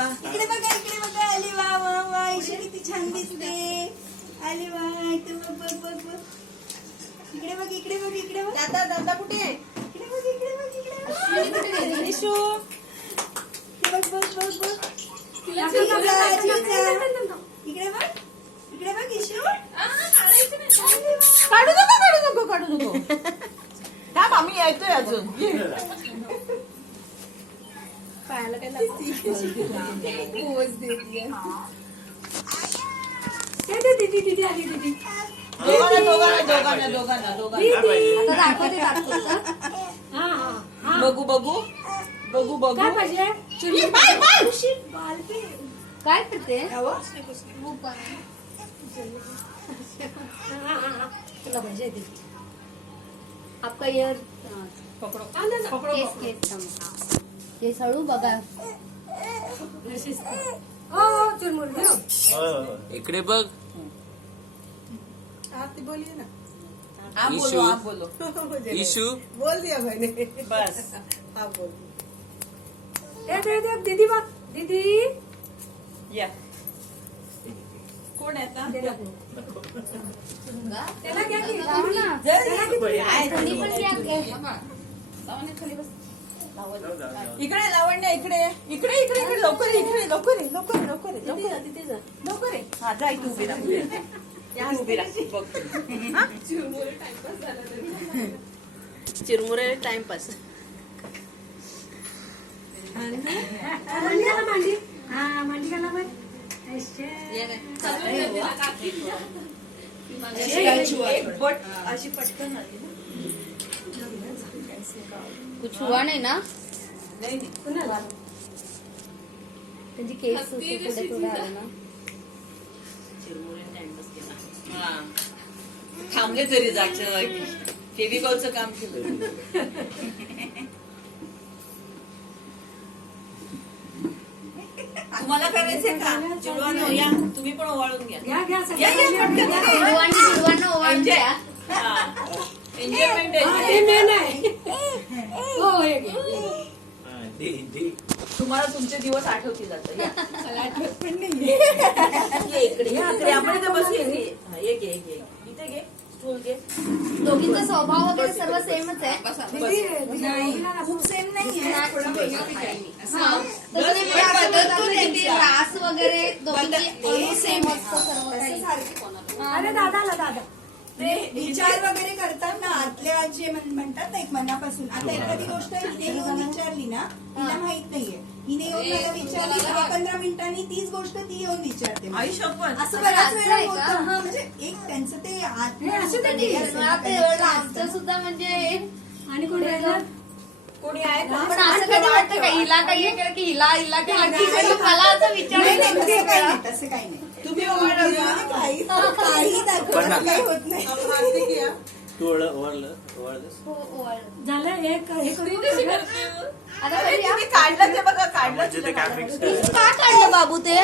वा. इकडे बघा आली वा वा वा. ईशा किती छान दिसते. आली वा. इथे बघ बघ बघ बघ. इकडे बघ इकडे बघ इकडे बघ. दादा कुठे आहे? इकडे बघ इकडे बघ इकडे बघ. इशू बघ बघ बघ बघ. इकडे बघ इकडे बघ इशू. काढू नको थांब आम्ही यायचोय अजून. पायाला काय बघू काय पाहिजे? काय करते तुला पाहिजे आपका ईयर केस हळू बघा. इकडे बघ. बोलिए ना. इशू. आप बोलो इशू बोल दिया मैंने बस. आप बोल दीदी बघ दीदी या. कोण आहे आता? त्याला घ्या की. इकडे लावण्य इकडे इकडे इकडे इकडे लवकर इकडे लवकर आहे. हा जाय तू उभी राहा. चिरमुरे टाइमपास. मांडी हा मांडी घाला बाई. एक बट अशी पटकन आली ना. कुछ हुआ नहीं ना. नाही त्यांची केस पुढे थोडं आलं ना. चिरमुरे टाइमपास केला. हा थांबले तरी जागच्या जागी. फेविकॉलचं काम केलं. तुम्हाला करायचंय का? चिडवानो या तुम्ही पण ओवाळून घ्या. घ्या घ्या या, चिडवांना ओवाळून घ्या. एन्जॉयमेंट हो हे घे. तुम्हाला तुमचे दिवस आठवतील आता. मला आठवत पण नाही. इकडे आपण इथे बसूया. ये घे इथे घे. स्टूल घे. दोघींचा स्वभाव वगैरे सर्व सेमच आहे. खूप सेम नाहीये. रास वगैरे दोघींची सेम असतं सर्व काही. अरे दादा ते विचार वगैरे करतात ना आतल्या जे म्हणतात ना एक मनापासून. आता एखादी गोष्ट हिने येऊन विचारली ना तिला माहित नाहीये. हिने येऊन मला विचारली 10-15 मिनिटांनी तीच गोष्ट ती येऊन विचारते मला. आई शपथ. असं बऱ्याच वेळा आहे का? होतं. हा म्हणजे एक त्यांचं ते आमचं सुद्धा म्हणजे आणि कोण राहिलं? कोणी आहे का? पण असं कधी वाटतं का हिला काही हे केलं की हिला केलं की मला असं विचारायचं तसं काही नाही. तुम्ही ओवाळलं का? काही दाखवलं काही होत नाही. तू ओवाळलंस. झालं एक हे करू आता तुम्ही काढलं ते बघा. काढलं म्हणजे ते काय फिक्स का काढलं बाबू ते.